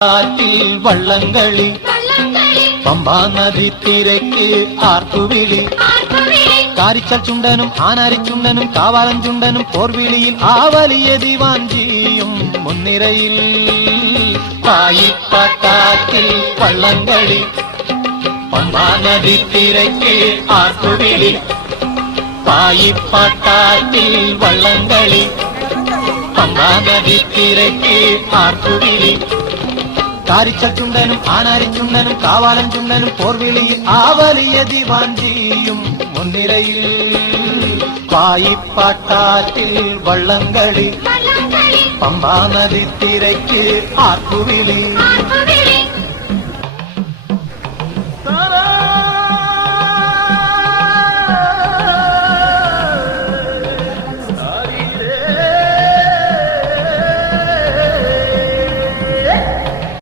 കാറ്റിൽ വള്ളംകളി പമ്പാ നദി തിരക്ക് ആർപ്പുവിളി കാരിച്ചാൽ ചുണ്ടനും ആനാരിച്ചുണ്ടനും കാവാലൻ ചുണ്ടനും പോർവിളിയിൽ ആ വലിയ ദിവാഞ്ചിയും മുൻനിരയിൽ പായിപ്പാട്ടാറ്റിൽ വള്ളംകളി പമ്പാ നദി തിരക്ക് ആർപ്പുവിളി പായിപ്പാട്ടാറ്റിൽ വള്ളംകളി പമ്പാ നദി തിരക്ക് ആർപ്പുവിളി കാരിച്ചാൽ ചുണ്ടനും ആനാരിച്ചുണ്ടനും കാവാലൻ ചുണ്ടനും പോർവിളിയിൽ ആ വലിയ ദിവാഞ്ചിയും മുൻനിരയിൽ പായിപ്പാട്ടാറ്റിൽ വള്ളംകളി പമ്പാ നദി തിരക്ക് ആർപ്പുവിളി